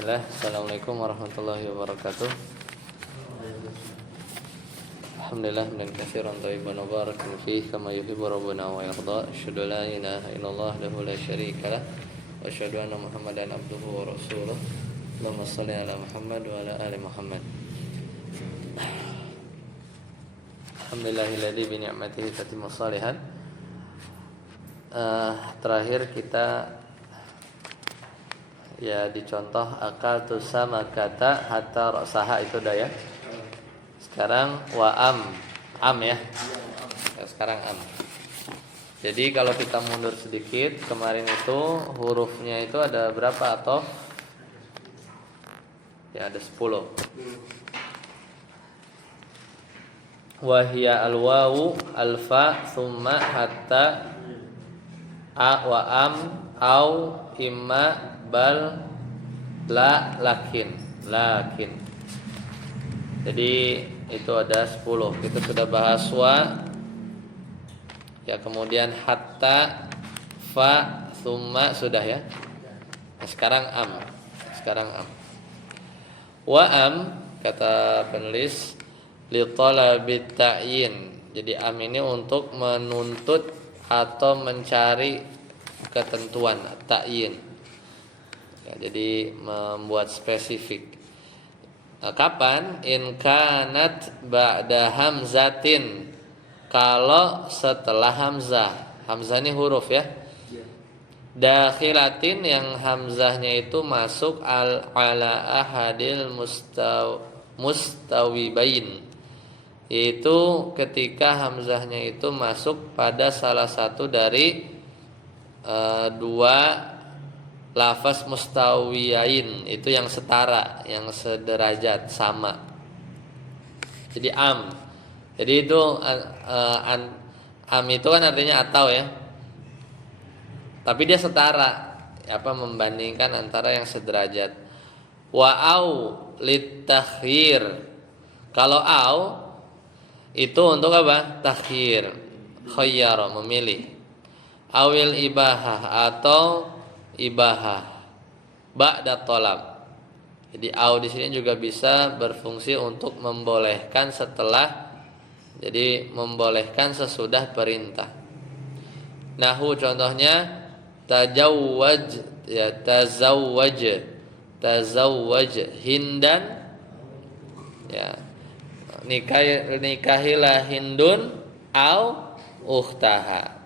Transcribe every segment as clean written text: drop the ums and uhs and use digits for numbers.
Bismillah. Assalamualaikum warahmatullahi wabarakatuh. Alhamdulillah hamdan katsiran thayyiban mubarakan fihi kama yuhibbu rabbuna wa yarda. Asyhadu la ilaha illallah lahu la syarika lah wa asyhadu anna Muhammadan abduhu wa rasuluh. Allahumma shalli ala Muhammad wa ala ali Muhammad. Alhamdulillahilladzi bi ni'matihi tatimmu shalihat. Terakhir kita ya dicontoh akal tu sama kata hatta rasaha itu dah ya. Sekarang wa am ya. Sekarang am. Jadi kalau kita mundur sedikit, kemarin itu hurufnya itu ada berapa atau ya ada 10. Wa hiya al-wawu al-fa thumma hatta a wa am au imma bal la lakin. Jadi itu ada 10. Kita sudah bahas wa ya, kemudian hatta, fa, thumma sudah ya. Nah, sekarang am. Wa am kata penulis li talabit ta'yin. Jadi am ini untuk menuntut atau mencari ketentuan ta'yin. Ya, jadi membuat spesifik. Nah, kapan? In kanat ba'da hamzatin. Kalau setelah hamzah. Hamzah ini huruf ya. Dakhilatin yang hamzahnya itu masuk ala ahadil mustawibain. Yaitu ketika hamzahnya itu masuk pada salah satu dari dua lafaz mustawiyain, itu yang setara, yang sederajat, sama. Jadi am. Jadi itu am itu kan artinya atau ya. Tapi dia setara, membandingkan antara yang sederajat. Wa au litakhir. Kalau au itu untuk apa? Takhir. Khayyara, memilih. Awil ibahah atau ibahah ba'da talab. Jadi au di sini juga bisa berfungsi untuk membolehkan setelah, jadi membolehkan sesudah perintah. Nahu contohnya tajawwaj ya, tazawwaj hindan ya, nikahilah hindun au ukhtaha.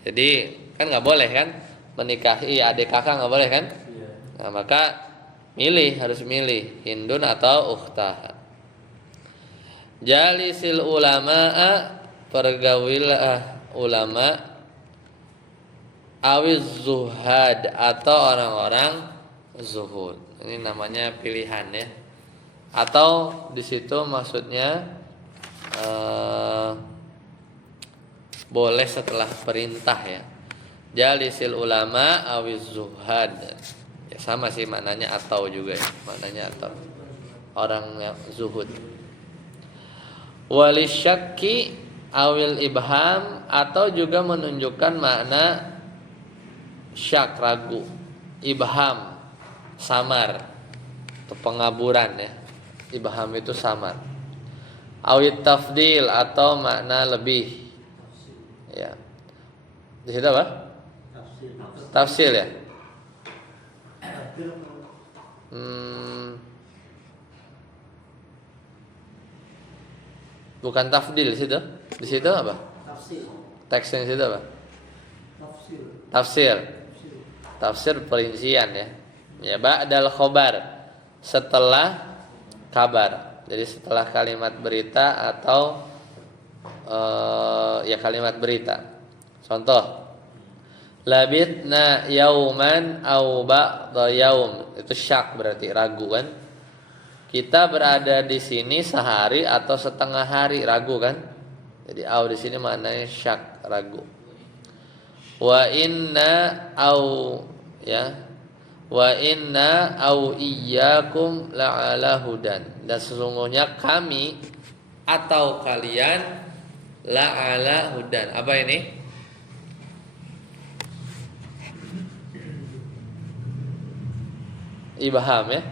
Jadi kan nggak boleh kan menikahi adik kakak, nggak boleh kan? Nah, maka harus milih hindun atau ukhtaha. Jalisil ulama'a, pergaulilah ulama, awiz zuhad atau orang-orang zuhud. Ini namanya pilihan ya. Atau di situ maksudnya boleh setelah perintah ya. Jalisil ulama awiz zuhad. Ya sama sih maknanya atau juga ya. Maknanya atau orang yang zuhud. Walisyakki awil ibham atau juga menunjukkan makna syak, ragu. Ibham, samar atau pengaburan ya. Ibham itu samar. Awit tafdil atau makna lebih. Ya. Di situ apa? Tafsil ya. Bukan tafdil di situ. Di situ apa? Teksnya di situ apa? Tafsir perincian ya. Ya, ba'dal khobar, setelah kabar. Jadi setelah kalimat berita atau ya kalimat berita. Contoh, labitna yauman au ba'da yaum. Itu syak, berarti ragu kan? Kita berada di sini sehari atau setengah hari, ragu kan? Jadi au di sini maknanya syak, ragu. Wa inna au iyyakum la'ala hudan. Dan sesungguhnya kami atau kalian la'ala hudan. Apa ini? ibham ya.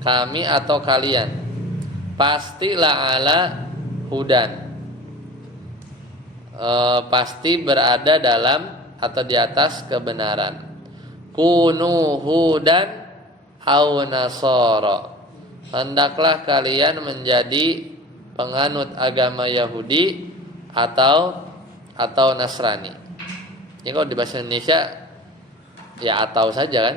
Kami atau kalian pastilah ala hudan. Pasti berada dalam atau di atas kebenaran. Kunu hudan au nasara. Hendaklah kalian menjadi penganut agama Yahudi atau Nasrani. Ini kalau di bahasa Indonesia ya atau saja kan.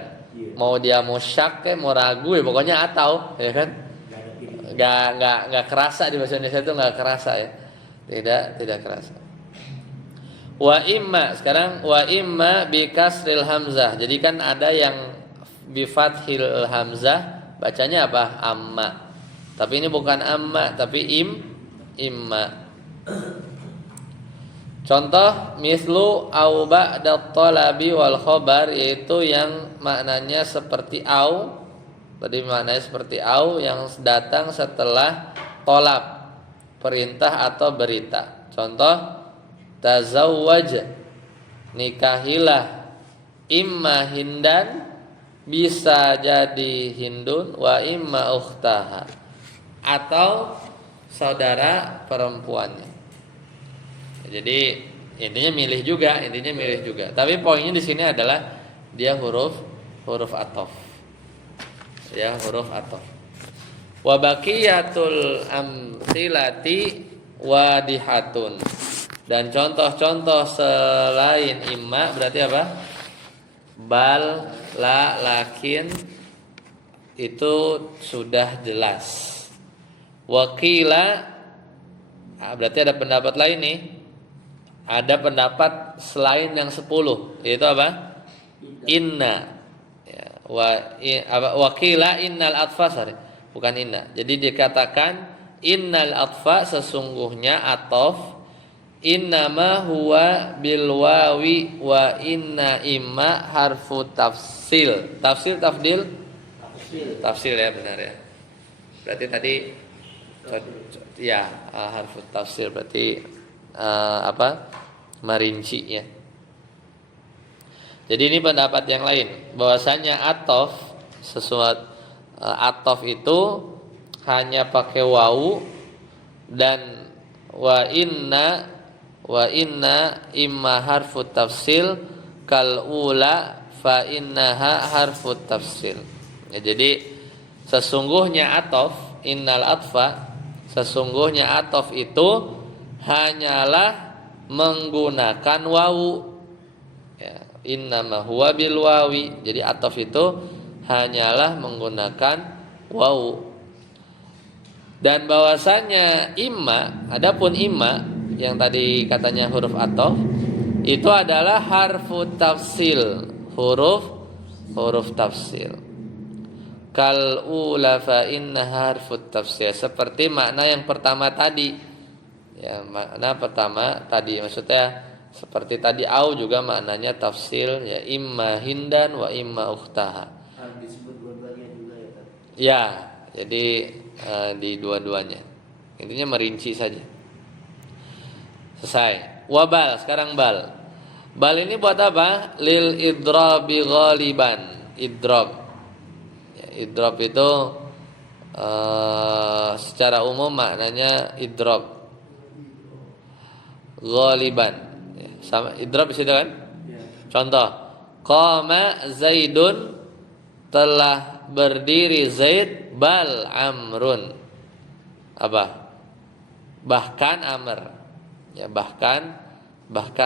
Mau dia mau syak mau ragu ya pokoknya atau ya kan. Enggak kerasa di bahasa Indonesia itu enggak kerasa ya. Tidak kerasa. Wa imma, sekarang wa imma bi kasril hamzah. Jadi kan ada yang bi fathil hamzah, bacanya apa? Amma. Tapi ini bukan amma, tapi imma. Contoh mislu au ba'da talabi wal khabar, yaitu yang maknanya seperti au. Tadi maknanya seperti au yang datang setelah tolab, perintah atau berita. Contoh tazawwaj, nikahilah, imma hindan, bisa jadi hindun, wa imma ukhtaha, atau saudara perempuannya. Jadi intinya milih juga. Tapi poinnya di sini adalah dia huruf athof. Ya, huruf athof. Wa baqiyatul amthilati wadihatun. Dan contoh-contoh selain imma berarti apa? Bal, la, lakin itu sudah jelas. Wakila, berarti ada pendapat lain nih. Ada pendapat selain yang 10, yaitu apa? Inna. Ya, wakila innal atfa, bukan inna. Jadi dikatakan innal atfa, sesungguhnya atof, innama huwa bil wawi wa inna imma harfu tafsil. Tafsil ya, benar ya. Berarti tadi ya harfu tafsil berarti merinci ya. Jadi ini pendapat yang lain bahwasanya atof, sesuatu atof itu hanya pakai wawu dan wa inna imma harfu tafsil kal ula fa innaha harfu tafsil. Ya, jadi sesungguhnya atof, innal atfa, sesungguhnya atof itu hanyalah menggunakan wawu. Ya, innama huwa bil wawi. Jadi atof itu hanyalah menggunakan wawu. Dan bahwasanya imma, adapun imma yang tadi katanya huruf atof, itu adalah harfu tafsil, huruf tafsil. Kal ula fa inna harfu tafsil, seperti makna yang pertama tadi. Ya, makna pertama tadi maksudnya seperti tadi au juga maknanya tafsil, ya imma hindan wa imma ukhtaha. Harus disebut dua-duanya juga ya, Pak? Ya, jadi di dua-duanya. Intinya merinci saja. Selesai. Wabal, sekarang bal. Bal ini buat apa? Lil idrabi ghaliban. Idrab. Ya, idrab itu secara umum maknanya idrab. Ghaliban. Ya, sama idrab di situ kan? Ya. Contoh, qama Zaidun, telah berdiri Zaid, bal amrun. Apa? Bahkan amr. Ya, bahkan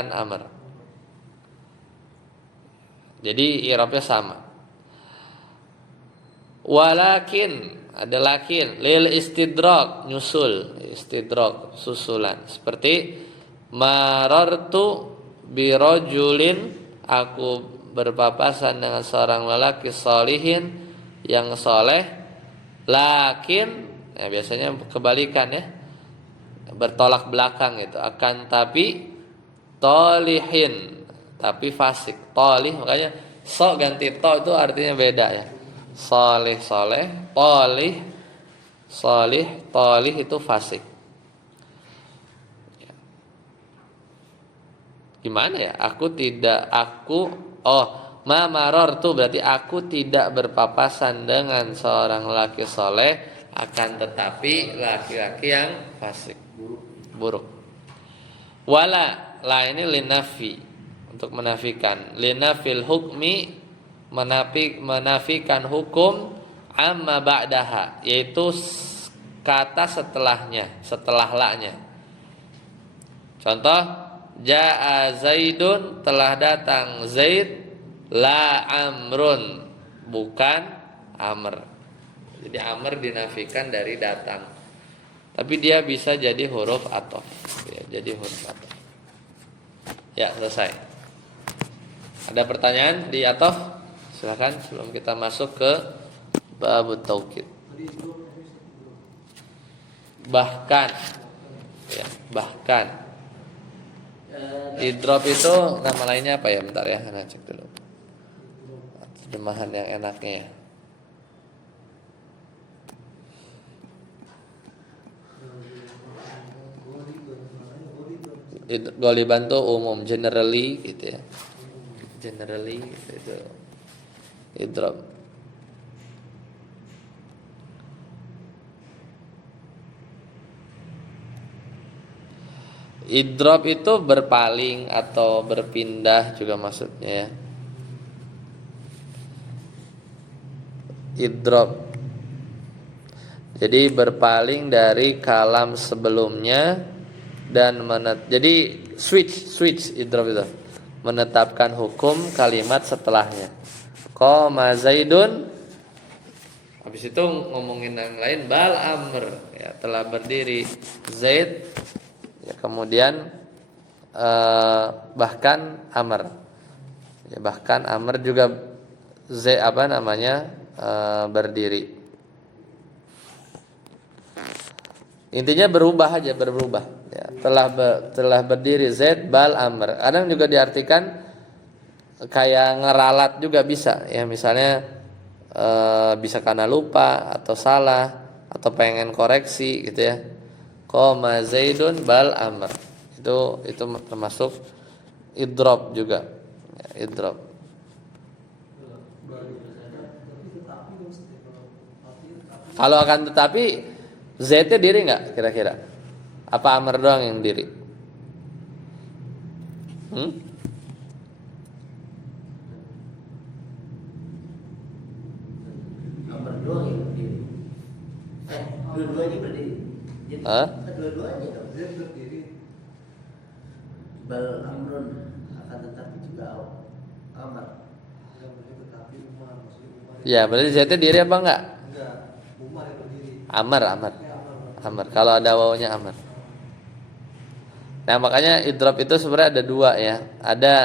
amr. Jadi i'rabnya sama. Walakin, ada lakin, lil istidrak, nyusul, istidrak, susulan. Seperti marartu birojulin, aku berpapasan dengan seorang lelaki solihin, yang soleh. Lakin, ya biasanya kebalikan ya, bertolak belakang itu. Akan tapi tolihin, tapi fasik. Tolih, makanya so ganti to itu artinya beda ya. Soleh, tolih, solih, tolih itu fasik. Gimana ya? Ma marartu berarti aku tidak berpapasan dengan seorang laki soleh, akan tetapi laki-laki yang fasik, buruk. Wala, la ini linafi, untuk menafikan. Linafil hukmi, menafikan hukum, amma ba'daha, yaitu kata setelahnya, setelah la-nya. Contoh, jaa Zaidun, telah datang Zaid, la amrun, bukan Amr. Jadi Amr dinafikan dari datang, tapi dia bisa jadi huruf athof, ya, jadi huruf athof. Ya, selesai. Ada pertanyaan di athof? Silakan sebelum kita masuk ke bab taukid. Bahkan, ya, bahkan. Idrop itu nama lainnya apa ya? Bentar ya, saya cek dulu. Terjemahan yang enaknya ya. Goliban tuh umum, generally gitu ya. Generally gitu, itu idrop. Idrop itu berpaling atau berpindah juga maksudnya ya. Idrop, jadi berpaling dari kalam sebelumnya dan jadi switch idrop itu menetapkan hukum kalimat setelahnya. Qama Zaidun, habis itu ngomongin yang lain, bal amr, ya, telah berdiri Zaid, ya, kemudian bahkan Amr, ya, bahkan Amr juga berdiri. Intinya berubah aja, berubah. Ya, telah berdiri Zaid bal Amr. Kadang juga diartikan kayak ngeralat juga bisa. Ya, misalnya bisa karena lupa atau salah atau pengen koreksi gitu ya. Qama Zaidun bal Amr. Itu termasuk idrop juga. Ya, idrop. Kalau akan tetapi Z-nya diri nggak kira-kira? Apa Amr doang yang diri? Amr doang yang berdiri. Dua-duanya berdiri. Jadi dua-duanya dong. Dia berdiri. Bal amrun, akan tetapi juga Amr. Ya, berarti Z-nya diri apa enggak? Enggak. Umar yang berdiri. Amr. Kalau ada wawunya Amr. Nah, makanya idrop itu sebenarnya ada dua ya. Ada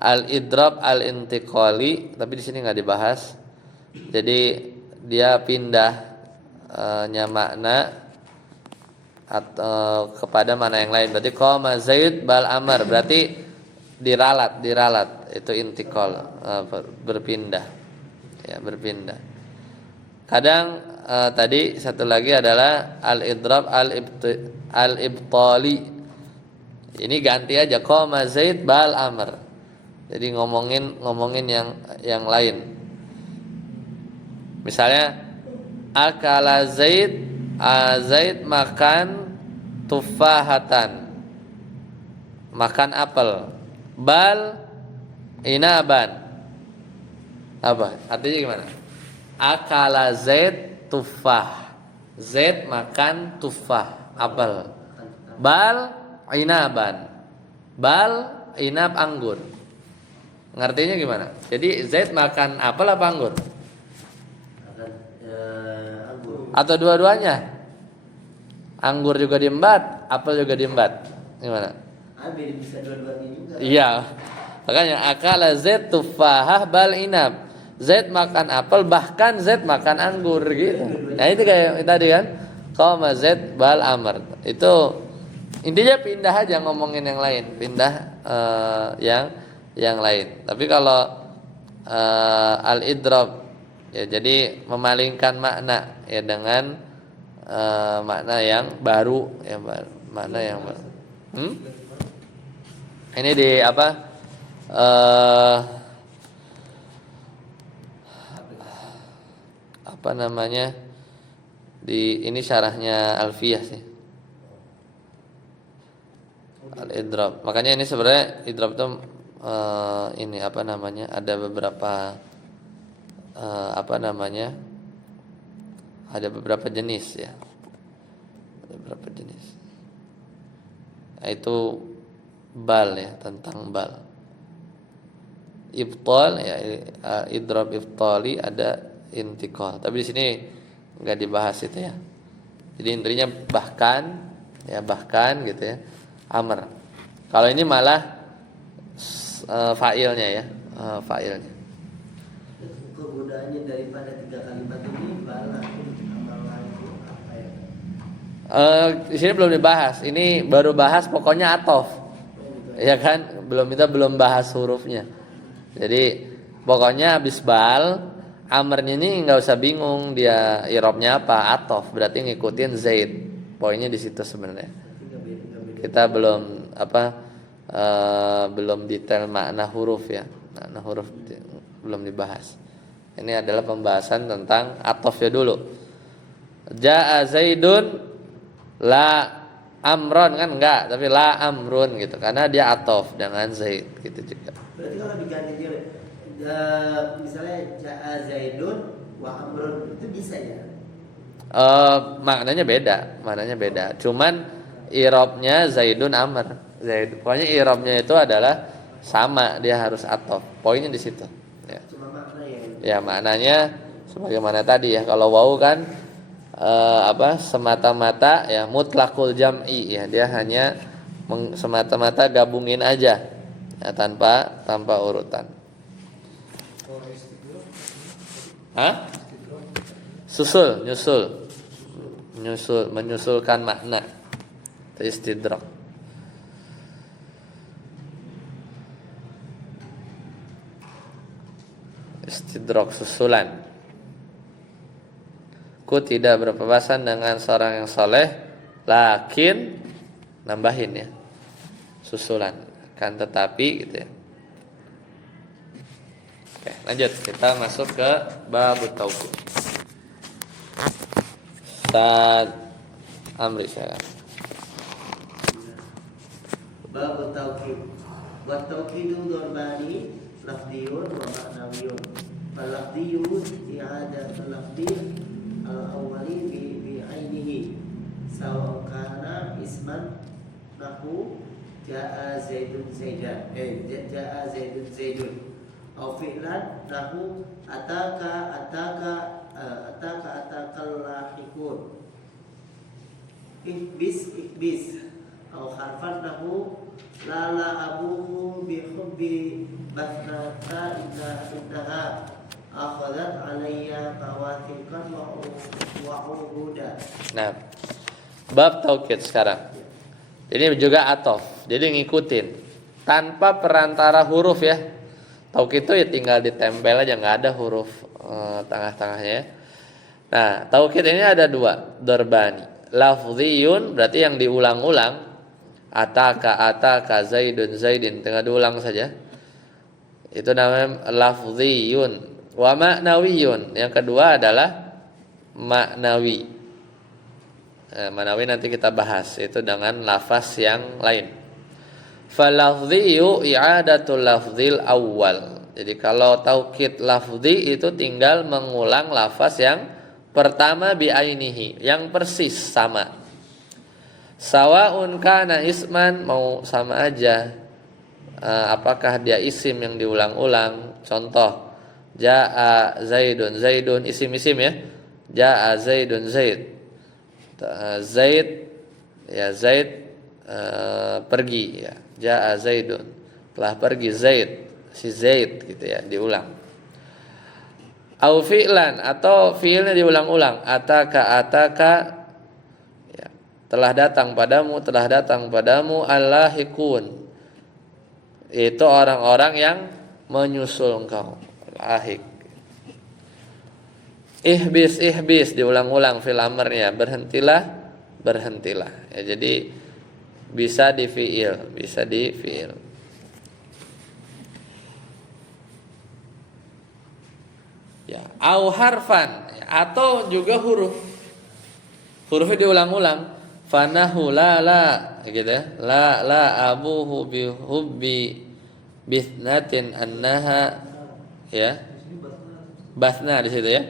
al-idrop al-intiqali, tapi di sini nggak dibahas. Jadi dia pindah makna atau kepada mana yang lain. Berarti qama Zaid bal Amr, berarti diralat itu intiqal, berpindah. Ya, berpindah. Kadang tadi satu lagi adalah al-idrab al-ibtali. Ini ganti aja qama Zaid bal Amr. Jadi ngomongin yang lain. Misalnya akala Zaid, Zaid makan tufahatan, makan apel. Bal inaban. Apa? Artinya gimana? Akala Zaid tufah. Zaid makan tufah, apel. Bal inaban. Bal inab anggur. Ngertinya gimana? Jadi Zaid makan apel apa anggur? Anggur. Atau dua-duanya? Anggur juga diembat, apel juga diembat. Gimana? Bisa dua-duanya juga. Iya. Makanya akala Zaid tufahah bal inab. Zaid makan apel, bahkan Zaid makan anggur gitu. Nah, itu kayak tadi kan. Qama Zaid bal Amr. Itu intinya pindah aja ngomongin yang lain, pindah yang lain. Tapi kalau al-idrab, ya, jadi memalingkan makna ya dengan makna yang baru, ya, makna yang baru. Ini di apa? apa namanya, di ini syarahnya Alfiyah sih, al-idrab. Makanya ini sebenarnya idrab itu ini apa namanya, ada beberapa apa namanya, ada beberapa jenis ya, ada beberapa jenis. Nah, itu bal ya, tentang bal. Ibtal ya, idrab ibtali, ada intiqal. Tapi di sini enggak dibahas itu ya. Jadi intinya bahkan ya, bahkan gitu ya, amr. Kalau ini malah fa'ilnya ya, fa'ilnya. Kegunaannya daripada 3 kalimat ini balah amalan apa ya? Di sini belum dibahas. Ini baru bahas pokoknya atof. Ya kan? Kita belum bahas hurufnya. Jadi pokoknya habis bal, amarnya ini nggak usah bingung dia irobnya apa, atof berarti ngikutin zaid. Poinnya di situ sebenarnya. Kita belum belum detail makna huruf ya. Makna huruf belum dibahas. Ini adalah pembahasan tentang atofnya dulu. Ja'a Zaidun la amron kan enggak, tapi la amrun gitu karena dia atof dengan Zaid gitu juga. Berarti kalau diganti dia misalnya ja'a Zaidun wa amrun itu bisa ya? Maknanya beda. Cuman irobnya Zaidun amr. Pokoknya irobnya itu adalah sama, dia harus atof. Poinnya di situ. Ya. Cuma makna ya. Ya maknanya sebagaimana tadi ya, kalau wawu kan semata-mata ya mutlaqul jam'i ya, dia hanya semata-mata gabungin aja ya, tanpa urutan. Hah? Nyusul, menyusulkan makna. Itu istidrak. Istidrak susulan. Ku tidak berpapasan dengan seorang yang soleh, lakin nambahin ya, susulan. Kan tetapi gitu ya. Oke, lanjut kita masuk ke bab tauqid. Ustaz Amri saya. Bab tauqid. Wa tauqidu darbani lafdiyun wa ma'nawiyun. Al-lafdiyun i'adatul lafdi al-awwali bi ainihi sawa kana isman nahu ja'a zaidun zaidan ja'a zaidun zaidun aw fi'lan nahu ataka lahikun ihbis aw harfan nahu lala abuhu bi hubbi bathnata innaha akhadat alayya tawathiqan wa uhuda. Nah, bab taukid sekarang. Ini juga atof. Jadi ngikutin tanpa perantara huruf ya. Taukid itu ya tinggal ditempel aja, nggak ada huruf tengah-tengahnya. Nah, taukid ini ada dua, darbani. Lafziyun berarti yang diulang-ulang. Ataka zaidin tengah diulang saja. Itu namanya lafziyun. Wa ma'nawiyun, yang kedua adalah maknawi. Maknawi nanti kita bahas, itu dengan lafaz yang lain. Falafdhiyu i'adatul lafzil awal. Jadi kalau taukid lafzi itu tinggal mengulang lafaz yang pertama bi'ainihi, yang persis sama. Sawaun kana isman, mau sama aja. Apakah dia isim yang diulang-ulang? Contoh, Ja'a Zaidun isim-isim ya. Ja'a Zaidun Zaid. Zaid pergi ya. Ja'a Zaidun, telah pergi Zaid, si Zaid gitu ya, diulang. Au fi'lan, atau fi'ilnya diulang-ulang. Ataka ya, telah datang padamu allahikun. Itu orang-orang yang menyusul engkau. Lahik. Ihbis diulang-ulang fil amrnya, berhentilah. Ya, jadi bisa di fi'il. Ya. Au harfan, atau juga huruf. Hurufnya diulang-ulang. Fanahu la gitu ya. La abuhu bi hubbi bisnatin annaha, ya. Basna di situ ya.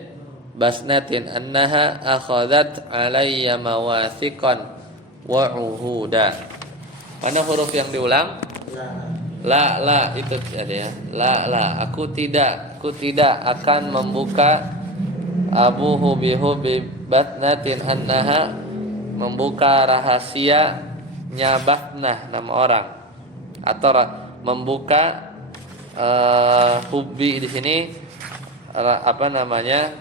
Basnatin annaha akhadhat alayya mawathiqan wa uhuda. Mana huruf yang diulang? La itu ada ya. La aku tidak akan membuka abuhu bihubi batnatin annaha, membuka rahasianya batnah nama orang, atau membuka hubbi di sini apa namanya,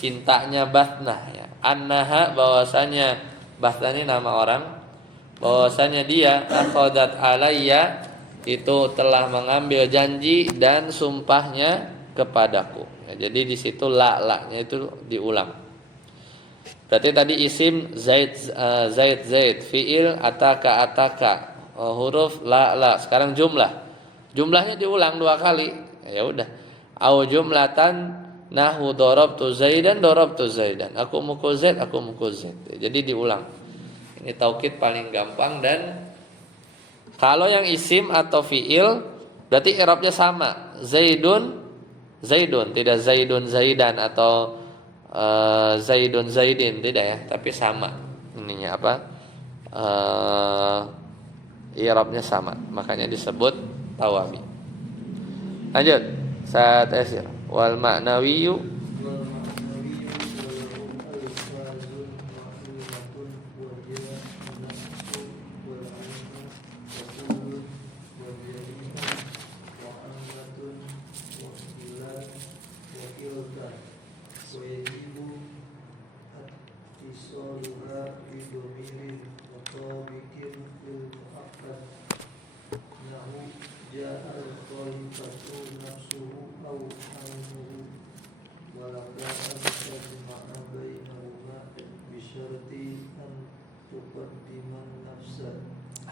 cintanya batnah ya. Annaha bahwasanya batnah ini nama orang, bahwasanya dia akhadat alayya itu telah mengambil janji dan sumpahnya kepadaku. Ya, jadi di situ la-nya itu diulang. Berarti tadi isim zaid, fiil ataka, huruf la. Sekarang jumlahnya diulang 2 kali. Ya udah. Au jumlatan nahu darabtu zaidan. Aku mukul zaid. Jadi diulang. Ini taukid paling gampang. Dan kalau yang isim atau fiil berarti i'rabnya sama. Zaidun, tidak zaidun zaidan atau zaidun zaidin, tidak ya, tapi sama ininya apa, i'rabnya sama, makanya disebut tawabi. Lanjut, saat asir wal ma'nawiyyu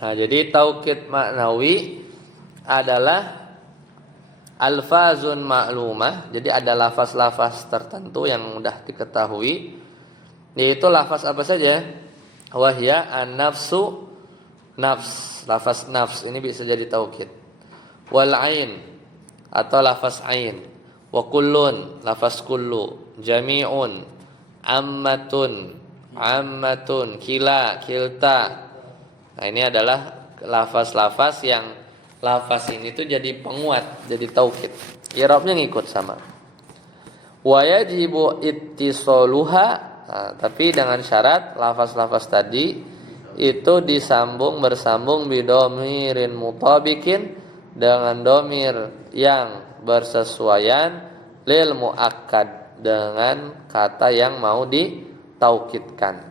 Nah, jadi taukid maknawi adalah alfazun ma'lumah. Jadi ada lafaz-lafaz tertentu yang mudah diketahui. Yaitu lafaz apa saja? Wahya an-nafsu, nafs. Lafaz nafs ini bisa jadi taukid. Wal ain atau lafaz ain. Wa kullun, lafaz kullu. Jami'un, ammatun, kila, kilta. Nah, ini adalah lafaz-lafaz yang lafaz ini tuh jadi penguat, jadi taukid. I'rabnya ngikut sama. Wa yajibu ittisaluha, tapi dengan syarat lafaz-lafaz tadi itu bersambung bidomirin mutabikin, dengan domir yang bersesuaian, lil muakkad, dengan kata yang mau ditaukidkan.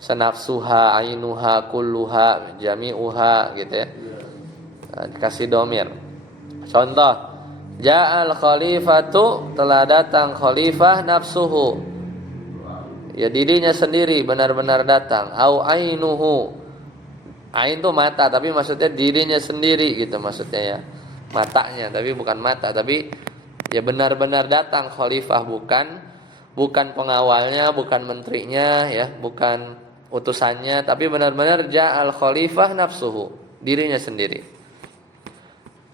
Sanafsuha, ainuha, kulluha, jami'uha gitu ya. Kasih domir. Contoh, ja'al khalifatu, telah datang khalifah, nafsuhu, ya dirinya sendiri benar-benar datang. Au ainuhu, ain itu mata, tapi maksudnya dirinya sendiri gitu maksudnya ya. Matanya, tapi bukan mata, tapi ya benar-benar datang khalifah, bukan pengawalnya, bukan menterinya ya, bukan utusannya, tapi benar-benar ja'al khalifah nafsuhu, dirinya sendiri.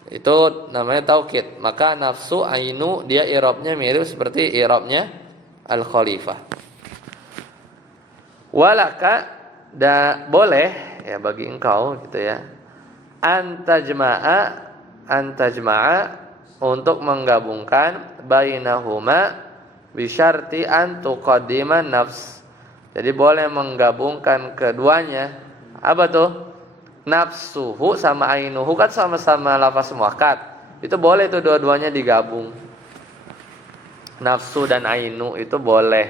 Itu namanya taukid. Maka nafsu, ainu, dia i'rabnya mirip seperti i'rabnya al khalifah. Walaka, boleh ya bagi engkau gitu ya, antajma'a untuk menggabungkan bainahuma bisyarti an tuqaddima nafs. Jadi boleh menggabungkan keduanya. Apa tuh? Nafsuhu sama ainuhu kan sama-sama lafaz muakkad. Itu boleh tuh dua-duanya digabung. Nafsu dan ainu itu boleh.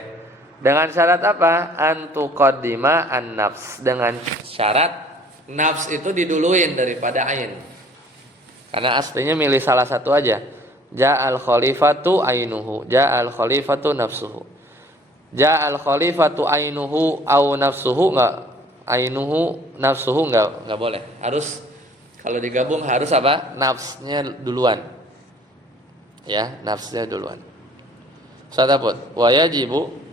Dengan syarat apa? Antuqaddima an-nafs. Dengan syarat nafs itu diduluin daripada ain. Karena aslinya milih salah satu aja. Ja'al khalifatu ainuhu, ja'al khalifatu nafsuhu. Ja'al khalifatu ainuhu au nafsuhu, enggak, ainuhu nafsuhu enggak boleh. Harus kalau digabung harus apa? Nafsnya duluan. Ya, nafsnya duluan. Ustaz Aput, wa yajibu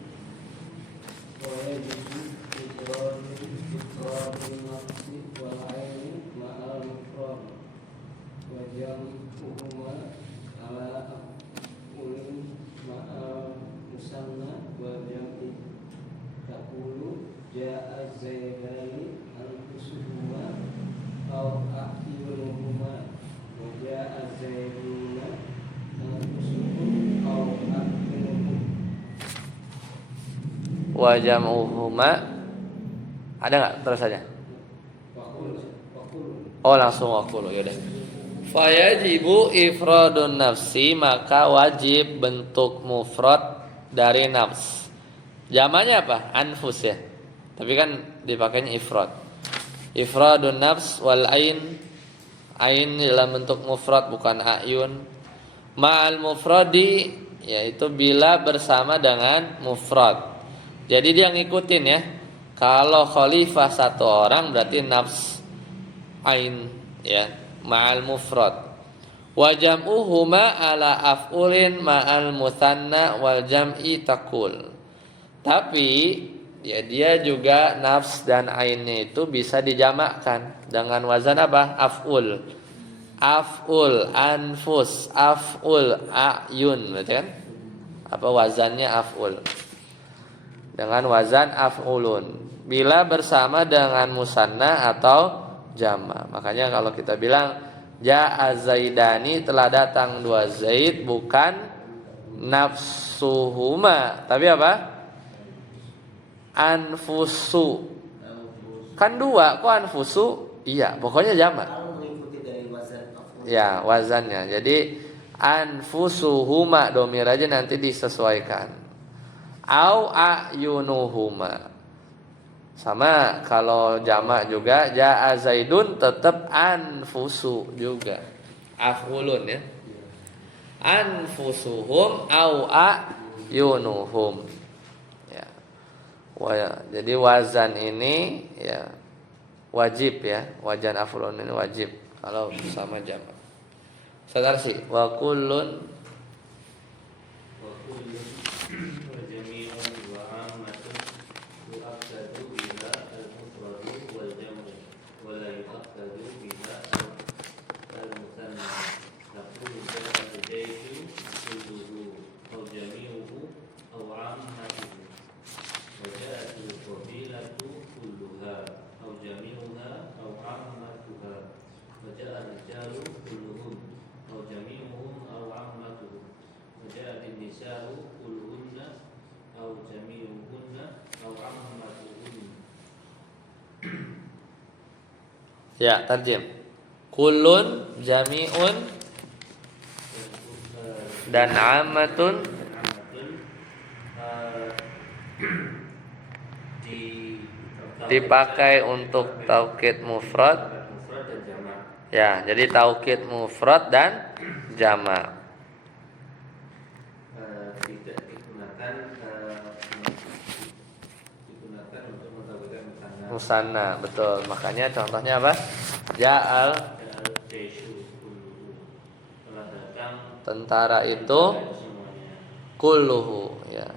wa jam'uhuma. Ada enggak terus saja? Oh, langsung waqulu ya udah. Fayajibu ifradun nafsi, maka wajib bentuk mufrad dari nafs. Jamaknya apa? Anfus ya. Tapi kan dipakainya ifrad. Ifradun nafs wal ain. Ain dalam bentuk mufrad bukan ayun. Ma'al mufradi, yaitu bila bersama dengan mufrad. Jadi dia ngikutin ya. Kalau khalifah satu orang berarti nafs ain ya, ma'al mufrad. Wa jam'uhuma ala af'ulin ma'al mutsanna wal jam'i taqul. Tapi ya dia juga nafs dan ainnya itu bisa dijamakkan dengan wazan apa? Af'ul. Af'ul, anfus, af'ul, ayun, berarti kan? Apa wazannya af'ul? Dengan wazan af'ulun. Bila bersama dengan musanna atau jama. Makanya kalau kita bilang ja'a zaidani, telah datang dua zaid, bukan nafsuhuma, tapi apa? Anfusu. Kan dua, kok anfusu? Iya, pokoknya jama. Kalau mengikuti dari wazan af'ul. Ya, wazannya. Jadi anfusuhuma domir aja nanti disesuaikan. Au ayunuhuma. Sama kalau jamak juga ja'a zaidun tetap anfusu juga. Af'ulun ya. Anfusuhum au ayunuhum. Ya. Jadi wazan ini ya wajib ya. Wazan af'ulun ini wajib kalau sama jamak. Sadar sih wa kullun ya tarjim. Kullun, jami'un, dan ammatun dipakai untuk taukid mufrad. Ya, jadi taukid mufrad dan jamak. Tidak digunakan untuk mentaukidkan Musanna, betul. Makanya contohnya apa? Ja'al tentara itu kulluhu ya.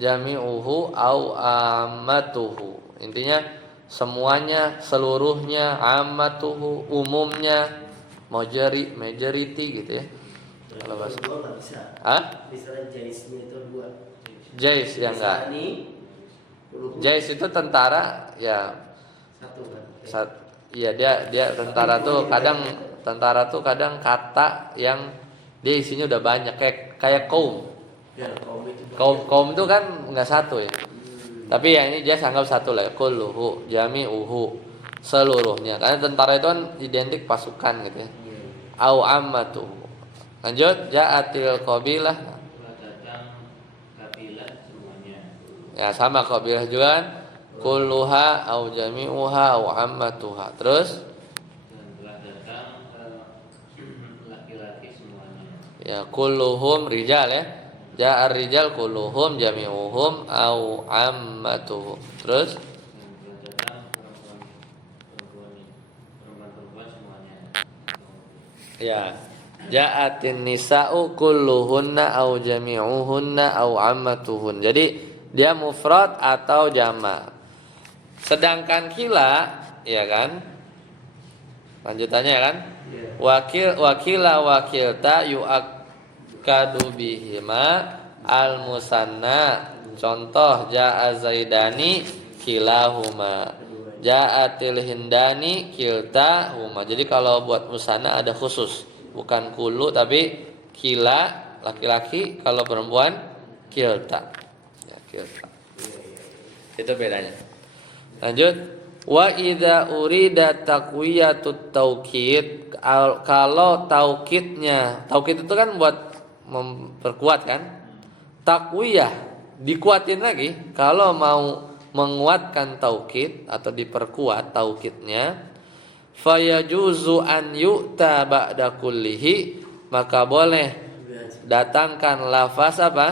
Jami'uhu au ammatuhu. Intinya semuanya, seluruhnya, ammatuhu, umumnya, majority gitu ya. Kalau bahasa Dua nggak bisa. Hah? Misalnya jaisnya itu dua. Jais ya enggak. Jais itu tentara ya. Satu kan. Iya dia tentara tuh kadang kata yang dia isinya udah banyak kayak kaum. Ya, kaum itu. Kaum itu kan enggak satu ya. Tapi yang ini dia anggap satu lah, kulluhu, jami'uhu, seluruhnya. Karena tentara itu kan identik pasukan gitu ya. Au ammatuhu. Lanjut, ja'atil qabilah. Ya sama qabilah juga kan. Kulluha au jami'uha au ammatuha. Terus telah datang laki-laki semuanya. ya kulluhum rijal ya. Ja'ar rijal kulluhum jami'uhum au ammatuhum. Terus Telah datang perempuan semuanya. ya Ja'atin nisa'u kulluhunna au jami'uhunna au ammatuhun. Jadi dia mufrad atau jama'. Sedangkan kila, ya kan? Lanjutannya kan? Wakilta yu'akkadu bihima al musanna. Contoh ja'a zaidani kilahuma. Ja'atil hindani kiltahuma. Jadi kalau buat musanna ada khusus, bukan kullu tapi kila laki-laki, kalau perempuan kilta. Ya, kilta. Itu bedanya. Lanjut. Wa idza urida taqwiyatut taukid, kalau taukidnya, taukid itu kan buat memperkuat kan? Takwiyah dikuatin lagi, kalau mau menguatkan taukid atau diperkuat taukidnya, fayajuzu an yu'ta ba'da kullihi, maka boleh datangkan lafaz apa?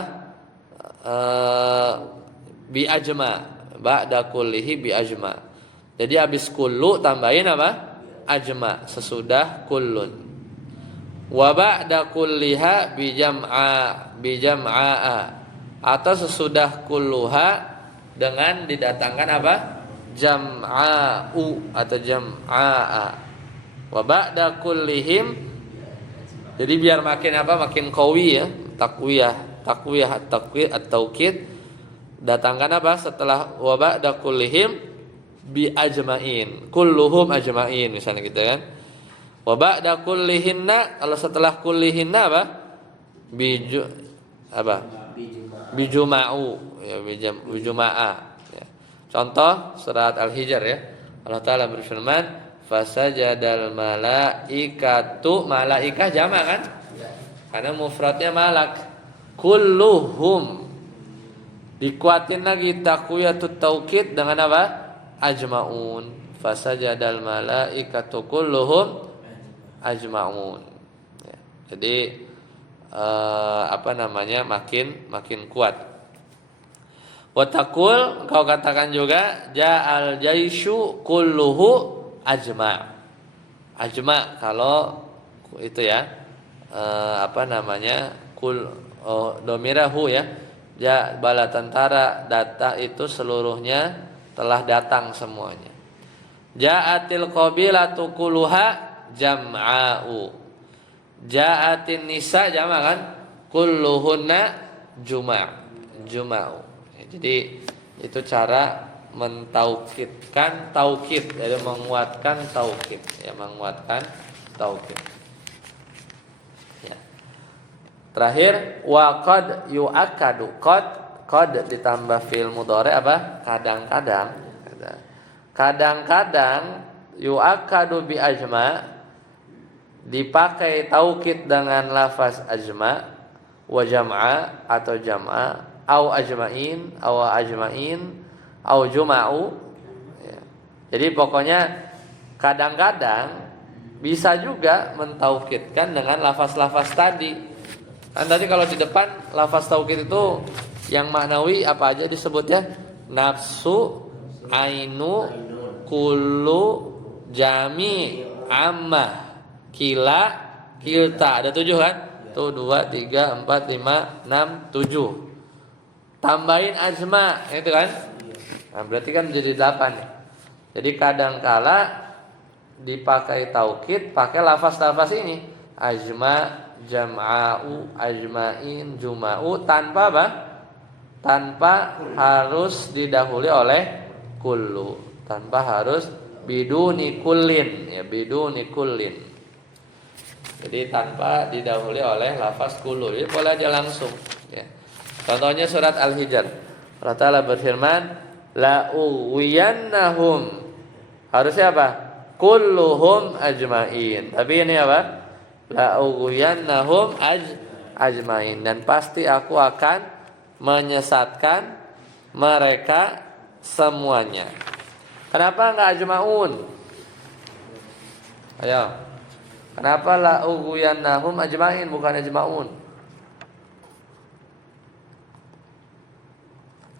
Bi ajma, ba'da kullihi bi ajma. Jadi habis kullu tambahin apa? Ajma, sesudah kullun. Wa ba'da kulliha bi jam'a, atau sesudah kulluha dengan didatangkan apa? Jam'a'u atau jam'a'a. Wa ba'da kullihim, jadi biar makin apa? Makin qawi ya, takwiyah at-taukid, datangkan apa? Setelah wa ba'da kullihim bi ajmain, kulluhum ajmain misalnya gitu kan. Wa ba'da kullihinna, kalau setelah kullihinna apa? Biju apa? Bijuma'u ya, bijuma'a ya. Contoh surat Al-Hijr ya. Allah Ta'ala berfirman, fasajadal malaikatu, malaikah jamak kan? Karena mufradnya malak. Kulluhum, dikuatin lagi takwiyatut taukid dengan apa? Ajma'un. Fasajadal malaikatu kulluhum ajma'un ya. Jadi makin kuat. Watakul, kau katakan juga ja'al jaishu kulluhu ajma'. Ajma' kalau itu ya domirahu ya. Bala tentara data itu seluruhnya telah datang semuanya. Ja'atil qabilatu kulluha jam'a'u. Ja'atin nisa jama' kan? Kulluhunna juma'u. Jadi itu cara mentaukidkan taukid, jadi menguatkan taukid, ya, menguatkan taukid. Ya. Terakhir wa qad yu'akkadu, qad ditambah fi'il mudhari apa? Kadang-kadang yu'akkadu bi ajma, dipakai taukid dengan lafaz ajma wa jam'a atau jam'a au ajma'in au juma'u ya. Jadi pokoknya kadang-kadang bisa juga mentaukidkan dengan lafaz-lafaz tadi. Kan tadi kalau di depan lafaz taukid itu yang maknawi apa aja disebutnya? Nafsu, ainu, kullu, jami, ammah, kila, kilta. Ada 7 kan? Tuh 2, 3, 4, 5, 6, 7. Tambahin ajma, itu kan? Nah, berarti kan menjadi 8. Jadi kadangkala dipakai taukid pakai lafaz-lafaz ini. Ajma, jam'a'u, ajma'in, juma'u, tanpa apa? Tanpa harus didahului oleh kullu, tanpa harus biduni kullin ya, biduni kullin. Jadi tanpa didahului oleh lafaz kullu. Jadi boleh aja langsung ya. Contohnya surat Al-Hijr. Allah Ta'ala berfirman, la uwiyannahum. Harusnya apa? Kulluhum ajmain. Tapi ini apa? La uwiyannahum ajmain. Dan pasti aku akan menyesatkan mereka semuanya. Kenapa enggak ajmaun? Ayo. Kenapa la ughwiyannahum ajmain bukan ajmaun?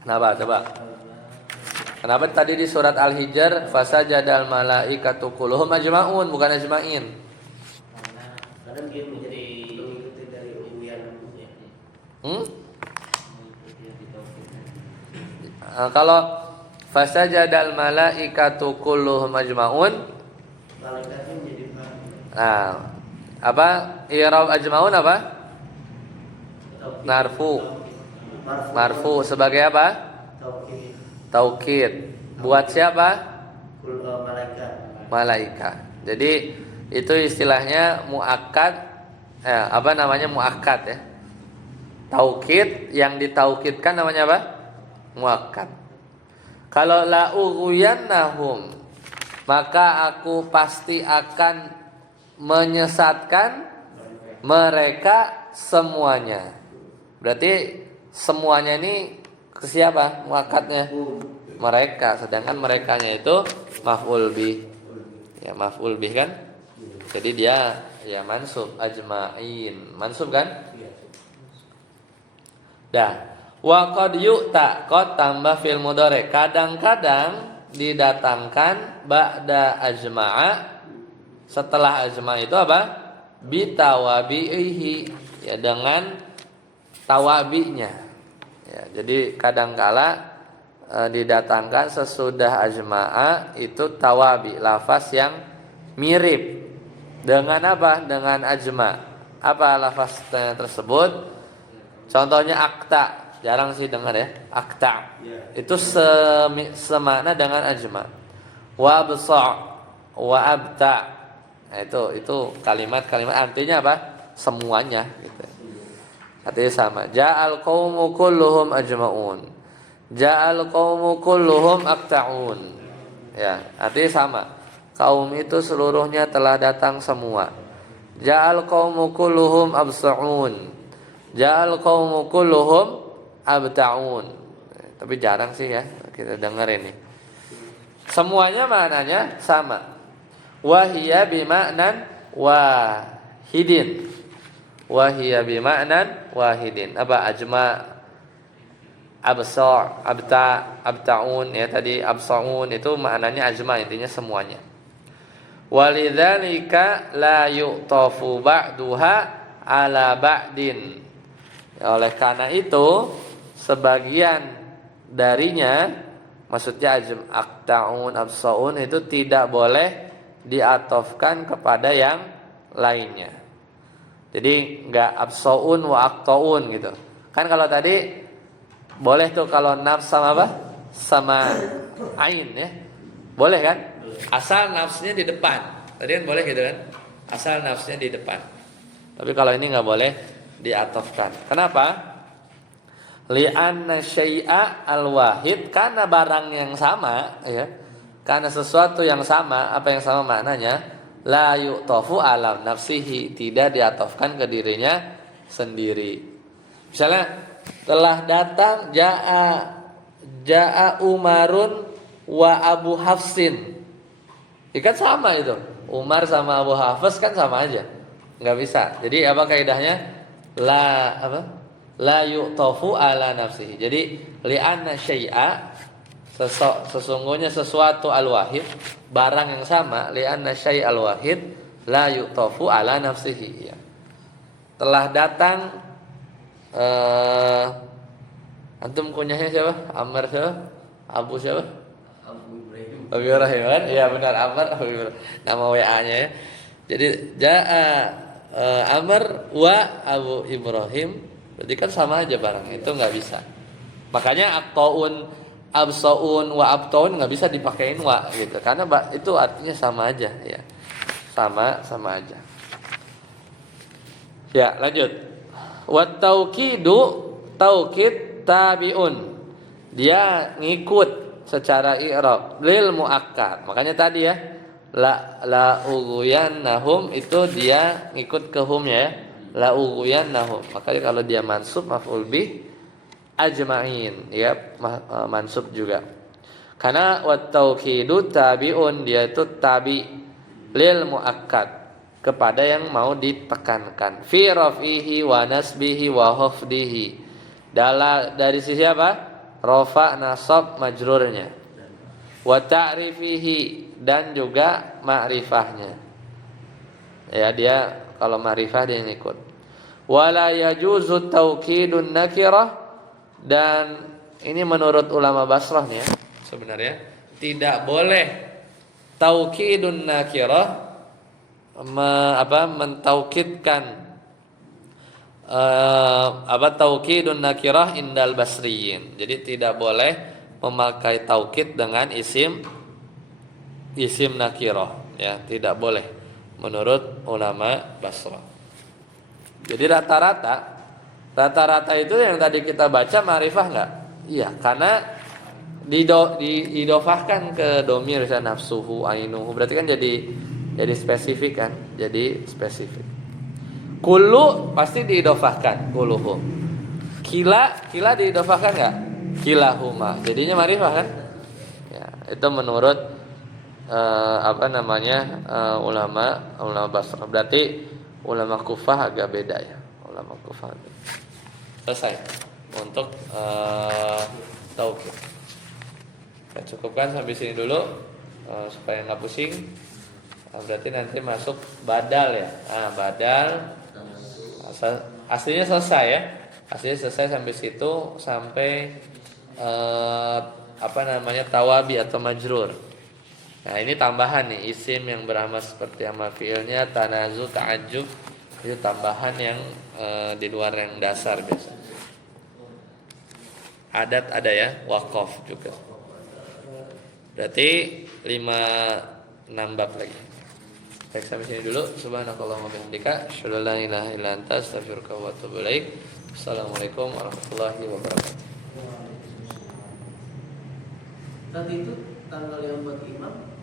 Kenapa? Coba. Kenapa tadi di surat Al-Hijr fasajadal malaikatu kulluhum ajmaun bukan ajmain? Karena dia menjadi Kalau fasajadal malaikatu kulluhum ajmaun. Malaikatnya menjadi Nah, apa? I'rab ajmaun apa? Marfu. Marfu sebagai apa? Taukid. Buat siapa? Malaikat. Malaikat. Jadi itu istilahnya muakkad, apa namanya muakkad ya. Taukid, yang ditaukidkan namanya apa? Muakkad. Kalau la ughwiyannahum, maka aku pasti akan menyesatkan mereka semuanya. Berarti semuanya ini ke siapa? Muakkadnya mereka, sedangkan merekanya itu maf'ul bih. Ya, maf'ul bih kan? Jadi dia ya mansub ajma'in. Mansub kan? Dah. Wa qad yu'ta, qad tambah fil mudhari. Kadang-kadang didatangkan ba'da ajma'a, setelah ajma' itu apa? Bitawabihi, ya dengan tawabinya. Ya, jadi kadangkala didatangkan sesudah ajma'a itu tawabi, lafaz yang mirip dengan apa? Dengan ajma'. Apa lafaz tersebut? Contohnya akta, jarang sih dengar ya. Akta itu semakna dengan ajma'. Wa absa', wa abta'. Nah, itu kalimat-kalimat artinya apa? Semuanya gitu. Artinya sama. Ja'al qaumu kulluhum ajma'un. Ja'al qaumu kulluhum aqta'un. Ya, artinya sama. Kaum itu seluruhnya telah datang semua. Ja'al qaumu kulluhum absa'un. Ja'al qaumu kulluhum abta'un. Tapi jarang sih ya kita dengar ini. Semuanya maknanya sama. Wahiya bima'nan wahidin. Wahiya bima'nan wahidin. Apa? Ajma', absa', abta'un ya tadi absa'un itu maknanya ajma', intinya semuanya. Walidzalika la yu'tafu ba'duha ala ba'din. Ya, oleh karena itu sebagian darinya, maksudnya aqta'un, absa'un itu tidak boleh diatofkan kepada yang lainnya. Jadi enggak absa'un wa aqta'un gitu. Kan kalau tadi boleh tuh kalau nafs sama apa? Sama ain ya. Boleh kan? Asal nafsnya di depan. Tadi kan boleh gitu kan? Asal nafsnya di depan. Tapi kalau ini enggak boleh diatofkan. Kenapa? Li'anna syai'a al-wahid, karena barang yang sama ya. Karena sesuatu yang sama, apa yang sama maknanya? La yu'tafu ala nafsihi, tidak diatofkan ke dirinya sendiri. Misalnya telah datang ja'a Umarun wa Abu Hafsin. Kan sama itu. Umar sama Abu Hafs kan sama aja. Enggak bisa. Jadi apa kaidahnya? La yu'tafu ala nafsihi. Jadi li'anna syai'a, sesungguhnya sesuatu al-wahid, barang yang sama, li'anna syai' al-wahid la yu'tafu ala nafsihi ya. Telah datang antum kunyahnya siapa? Amr siapa? Abu siapa? Abu Ibrahim kan? Iya benar, Amr Abu Ibrahim. Nama WA-nya ya. Jadi ja'a Amr wa Abu Ibrahim, berarti kan sama aja barang itu nggak bisa. Makanya aqtaun, absaun, wa abtaun nggak bisa dipakein wa gitu, karena itu artinya sama aja ya, sama aja. Ya lanjut. Wa taukidu, taukid tabiun, dia ngikut secara i'rab lil muakkad. Makanya tadi ya la ughwiyannahum itu dia ngikut ke hum ya. La ughwiyannahum. Makanya kalau dia mansub maf'ul bih ajma'in ya, mansub juga. Karena wat taukidu tabiun, dia itu tabi lil muakkad, kepada yang mau ditekankan. Fi rafihi wa nasbihi wa khafdihi. Dari sisi apa? Rafa, nasab, majrurnya. Wa ta'rifihi, dan juga ma'rifahnya. Ya, dia kalau ma'rifah dia ngikut. Wala yajuzu taukidun nakirah, dan ini menurut ulama Basrah nih ya, sebenarnya tidak boleh taukidun nakirah, mentaukidkan taukidun nakirah indal basriyin. Jadi tidak boleh memakai taukid dengan isim nakirah, ya, tidak boleh menurut ulama Basrah. Jadi rata-rata itu yang tadi kita baca ma'rifah enggak? Iya, karena didofahkan ke domir, nafsuhu, ainuhu, berarti kan jadi spesifik kan? Jadi spesifik. Kullu pasti diidofahkan, kulluhu. Kila diidofahkan enggak? Kilahuma. Jadinya ma'rifah kan? Ya, itu menurut ulama Basrah. Berarti ulama Kufah agak beda ya. Ulama Kufah agak. Selesai untuk taukid. Saya cukupkan sampai sini dulu supaya nggak pusing. Berarti nanti masuk badal ya. Badal aslinya selesai ya. Aslinya selesai sampai situ, sampai tawabi atau majrur. Nah, ini tambahan nih, isim yang beramal seperti amal fiilnya, tanazu, ta'ajjub, itu tambahan yang di luar yang dasar biasa. Adat ada ya, waqaf juga. Berarti 5-6 bab lagi. Baik, sampai sini dulu. Subhanakallahumma wa bihamdika, asyhadu an la ilaha illa anta, astaghfiruka wa atubu ilaik. Assalamualaikum warahmatullahi wabarakatuh. Tadi itu tanggal yang buat imam